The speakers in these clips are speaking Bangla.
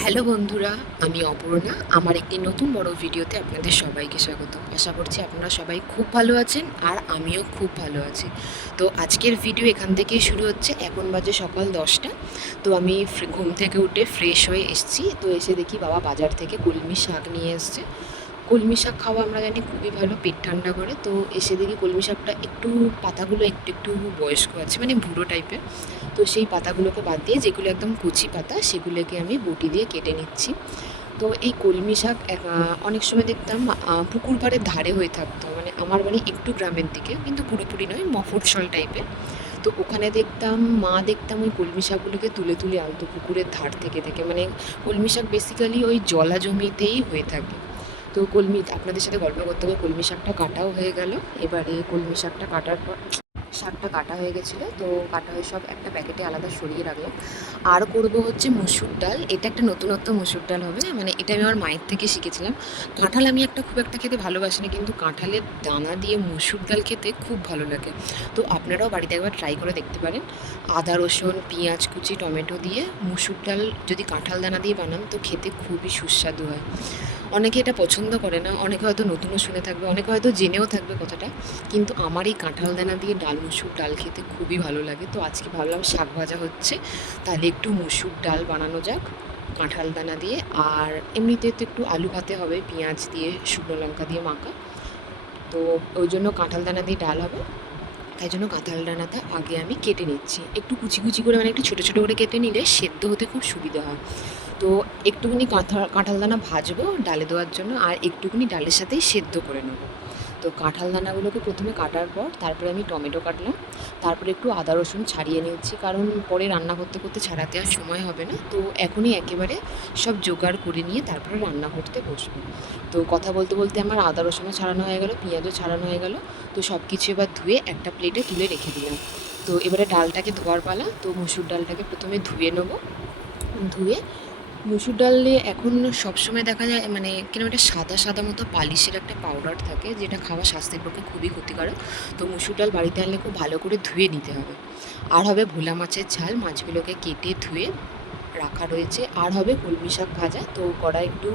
হ্যালো বন্ধুরা, আমি অপর্ণা। আমার একটি নতুন বড় ভিডিওতে আপনাদের সবাইকে স্বাগত। আশা করছি আপনারা সবাই খুব ভালো আছেন আর আমিও খুব ভালো আছি। তো আজকের ভিডিও এখান থেকেই শুরু হচ্ছে। এখন বাজে সকাল 10টা। তো আমি ঘুম থেকে উঠে ফ্রেশ হয়ে এসেছি। তো এসে দেখি বাবা বাজার থেকে কলমি শাক নিয়ে এসছে। কলমি শাক খাওয়া আমরা জানি খুবই ভালো, পেট ঠান্ডা করে। তো এসে দেখি কলমি শাকটা একটু পাতাগুলো একটু একটু বয়স্ক আছে, মানে বুড়ো টাইপের। তো সেই পাতাগুলোকে বাদ দিয়ে যেগুলো একদম কচি পাতা সেগুলোকে আমি বটি দিয়ে কেটে নিচ্ছি। তো এই কলমি শাক অনেক সময় দেখতাম পুকুর পাড়ের ধারে হয়ে থাকতো, মানে আমার বাড়ি একটু গ্রামের দিকে, কিন্তু পুরোপুরি নয়, মফস্বল টাইপের। তো ওখানে দেখতাম ওই কলমি শাকগুলোকে তুলে তুলে আনতো পুকুরের ধার থেকে থেকে, মানে কলমি শাক বেসিক্যালি ওই জলা জমিতেই হয়ে থাকে। তো আপনাদের সাথে গল্প করতে হবে, কলমি শাকটা কাটাও হয়ে গেল। এবারে কলমি শাকটা কাটার পর শাকটা কাটা হয়ে গেছিলো, তো কাটা হয়ে সব একটা প্যাকেটে আলাদা সরিয়ে রাখলাম। আর করব হচ্ছে মুসুর ডাল। এটা একটা নতুনত্ব মুসুর ডাল হবে, মানে এটা আমি আমার মায়ের থেকে শিখেছিলাম। কাঁঠাল আমি খুব একটা খেতে ভালোবাসি না, কিন্তু কাঁঠালের দানা দিয়ে মুসুর ডাল খেতে খুব ভালো লাগে। তো আপনারাও বাড়িতে একবার ট্রাই করে দেখতে পারেন। আদা রসুন পেঁয়াজ কুচি টমেটো দিয়ে মুসুর ডাল যদি কাঁঠাল দানা দিয়ে বানান তো খেতে খুবই সুস্বাদু হয়। অনেকে এটা পছন্দ করে না, অনেকে হয়তো নতুনও শুনে থাকবে, অনেকে হয়তো জেনেও থাকবে কথাটা, কিন্তু আমার এই কাঁঠাল দানা দিয়ে ডাল মুসুর ডাল খেতে খুবই ভালো লাগে। তো আজকে ভাবলাম শাক ভাজা হচ্ছে, তাহলে একটু মুসুর ডাল বানানো যাক কাঁঠাল দানা দিয়ে। আর এমনিতে তো একটু আলু ভাতে হবে পেঁয়াজ দিয়ে শুকনো লঙ্কা দিয়ে মাখা। তো ওই জন্য কাঁঠাল দানা দিয়ে ডাল হবে, তাই জন্য কাঁঠাল দানাটা আগে আমি কেটে নিচ্ছি একটু কুচি কুচি করে, মানে একটু ছোটো ছোটো করে কেটে নিলে সেদ্ধ হতে খুব সুবিধা হয়। তো একটুখানি কাঁঠাল দানা ভাজবো ডালে দেওয়ার জন্য, আর একটুখানি ডালের সাথেই সেদ্ধ করে নেবো। তো কাঁঠাল দানাগুলোকে প্রথমে কাটার পর তারপরে আমি টমেটো কাটলাম, তারপরে একটু আদা রসুন ছাড়িয়ে নিচ্ছি, কারণ পরে রান্না করতে করতে ছাড়াতে আর সময় হবে না। তো এখনই একেবারে সব জোগাড় করে নিয়ে তারপরে রান্না করতে বসবো। তো কথা বলতে বলতে আমার আদা রসুনও ছাড়ানো হয়ে গেল, পেঁয়াজও ছাড়ানো হয়ে গেল। তো সব কিছু এবার ধুয়ে একটা প্লেটে তুলে রেখে দিলাম। তো এবারে ডালটাকে ধোয়ার পালা। তো মুসুর ডালটাকে প্রথমে ধুয়ে নেবো। ধুয়ে মুসুর ডালে এখন সবসময় দেখা যায় মানে কিরকম একটা সাদা সাদা মতো পালিশের একটা পাউডার থাকে, যেটা খাওয়া স্বাস্থ্যের পক্ষে খুবই ক্ষতিকারক। তো মুসুর ডাল বাড়িতে আনলে খুব ভালো করে ধুয়ে নিতে হবে। আর হবে ভোলা মাছের ঝাল, মাছগুলোকে কেটে ধুয়ে রাখা রয়েছে। আর হবে কলমি শাক ভাজা। তো কড়াই একটু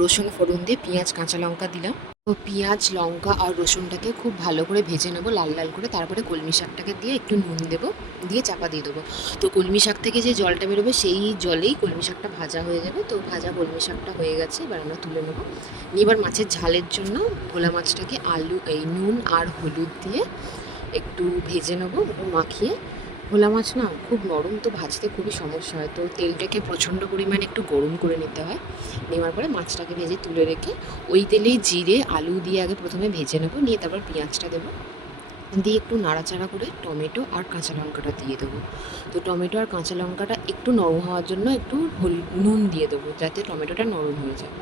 রসুন ফোড়ন দিয়ে পেঁয়াজ কাঁচা লঙ্কা দিলাম। তো পেঁয়াজ লঙ্কা আর রসুনটাকে খুব ভালো করে ভেজে নেবো লাল লাল করে, তারপরে কলমি শাকটাকে দিয়ে একটু নুন দেবো, দিয়ে চাপা দিয়ে দেবো। তো কলমি শাক থেকে যে জলটা বেরোবে সেই জলেই কলমি শাকটা ভাজা হয়ে যাবে। তো ভাজা কলমি শাকটা হয়ে গেছে, এবার আমরা তুলে নেবো। এবার মাছের ঝালের জন্য ভোলা মাছটাকে নুন আর হলুদ দিয়ে একটু ভেজে নেবো, মাখিয়ে। ভোলা মাছ না খুব নরম, তো ভাজতে খুবই সমস্যা হয়। তো তেলটাকে প্রচণ্ড পরিমাণে একটু গরম করে নিতে হয়। নেওয়ার পরে মাছটাকে ভেজে তুলে রেখে ওই তেলেই জিরে আলু দিয়ে আগে প্রথমে ভেজে নেবো, নিয়ে তারপর পেঁয়াজটা দেবো, দিয়ে একটু নাড়াচাড়া করে টমেটো আর কাঁচা লঙ্কাটা দিয়ে দেবো। তো টমেটো আর কাঁচা লঙ্কাটা একটু নরম হওয়ার জন্য একটু নুন দিয়ে দেবো, যাতে টমেটোটা নরম হয়ে যায়।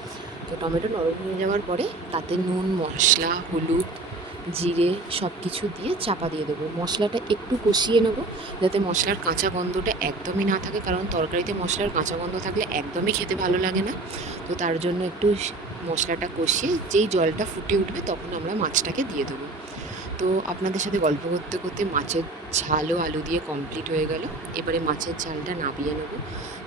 তো টমেটো নরম হয়ে যাওয়ার পরে তাতে নুন মশলা হলুদ জিরে সব কিছু দিয়ে চাপা দিয়ে দেবো। মশলাটা একটু কষিয়ে নেবো, যাতে মশলার কাঁচা গন্ধটা একদমই না থাকে, কারণ তরকারিতে মশলার কাঁচা গন্ধ থাকলে একদমই খেতে ভালো লাগে না। তো তার জন্য একটু মশলাটা কষিয়ে যেই জলটা ফুটে উঠবে তখন আমরা মাছটাকে দিয়ে দেবো। তো আপনাদের সাথে গল্প করতে করতে মাছের ঝালও আলু দিয়ে কমপ্লিট হয়ে গেল। এবারে মাছের ঝালটা নামিয়ে নেবো,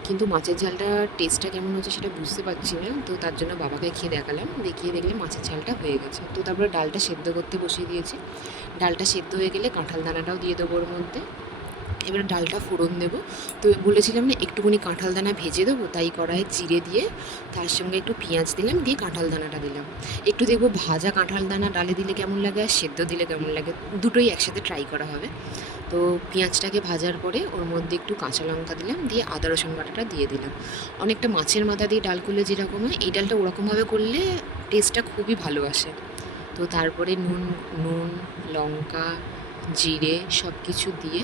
কিন্তু মাছের ঝালটার টেস্টটা কেমন হচ্ছে সেটা বুঝতে পারছি না। তো তার জন্য বাবাকে খেয়ে দেখালাম, দেখিয়ে দেখলে মাছের ঝালটা হয়ে গেছে। তো তারপরে ডালটা সেদ্ধ করতে বসিয়ে দিয়েছি। ডালটা সেদ্ধ হয়ে গেলে কাঁঠাল দানাটাও দিয়ে দেবো ওর মধ্যে। এবার ডালটা ফোড়ন দেবো। তো বলেছিলাম না একটুখানি কাঁঠাল দানা ভেজে দেবো, তাই কড়াইয়ে জিরে দিয়ে তার সঙ্গে একটু পেঁয়াজ দিলাম, দিয়ে কাঁঠাল দানাটা দিলাম। একটু দেখবো ভাজা কাঁঠাল দানা ডালে দিলে কেমন লাগে আর সেদ্ধ দিলে কেমন লাগে, দুটোই একসাথে ট্রাই করা হবে। তো পেঁয়াজটাকে ভাজার পরে ওর মধ্যে একটু কাঁচা লঙ্কা দিলাম, দিয়ে আদা রসুন বাটাটা দিয়ে দিলাম। অনেকটা মাছের মাথা দিয়ে ডাল করলে যেরকম হয়, এই ডালটা ওরকমভাবে করলে টেস্টটা খুবই ভালো আসে। তো তারপরে নুন নুন লঙ্কা জিরে সব কিছু দিয়ে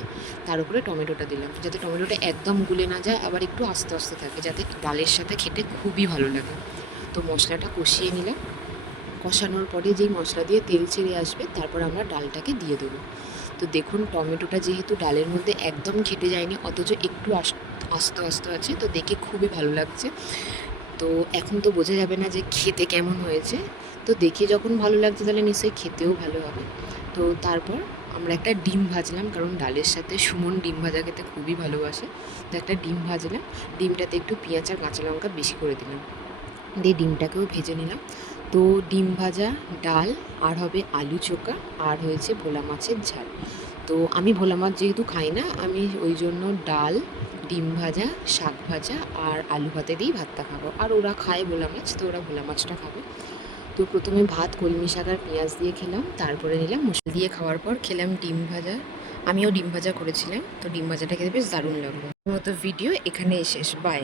তার উপরে টমেটোটা দিলাম, যাতে টমেটোটা একদম গুলে না যায়, আবার একটু আস্তে আস্তে থাকে, যাতে ডালের সাথে খেতে খুবই ভালো লাগে। তো মশলাটা কষিয়ে নিলাম। কষানোর পরে যেই মশলা দিয়ে তেল ছেড়ে আসবে তারপর আমরা ডালটাকে দিয়ে দেবো। তো দেখুন টমেটোটা যেহেতু ডালের মধ্যে একদম ঘেটে যায়নি, অথচ একটু আস্তে আস্তে আছে, তো দেখে খুবই ভালো লাগছে। তো এখন তো বোঝা যাবে না যে খেতে কেমন হয়েছে, তো দেখে যখন ভালো লাগছে তাহলে নিশ্চয়ই খেতেও ভালো হবে। তো তারপর আমরা একটা ডিম ভাজলাম, কারণ ডালের সাথে সুমন ডিম ভাজা খেতে খুবই ভালোবাসে। তো একটা ডিম ভাজলাম, ডিমটাতে একটু পেঁয়াজ আর কাঁচা লঙ্কা বেশি করে দিলাম, দিয়ে ডিমটাকেও ভেজে নিলাম। তো ডিম ভাজা, ডাল, আর হবে আলু চোখা, আর হয়েছে ভোলা মাছের ঝাল। তো আমি ভোলা মাছ যেহেতু খাই না, আমি ওই জন্য ডাল, ডিম ভাজা, শাক ভাজা আর আলু ভাতে দিয়েই ভাতটা খাবো। আর ওরা খায় ভোলা মাছ, তো ওরা ভোলা মাছটা খাবে। তো প্রথমে ভাত কলমি শাক আর পেঁয়াজ দিয়ে খেলাম, তারপরে নিলাম মশলা দিয়ে। খাওয়ার পর খেলাম ডিম ভাজা। আমিও ডিম ভাজা করেছিলাম, তো ডিম ভাজাটা খেতে বেশ দারুণ লাগলো। মতো ভিডিও এখানেই শেষ, বাই।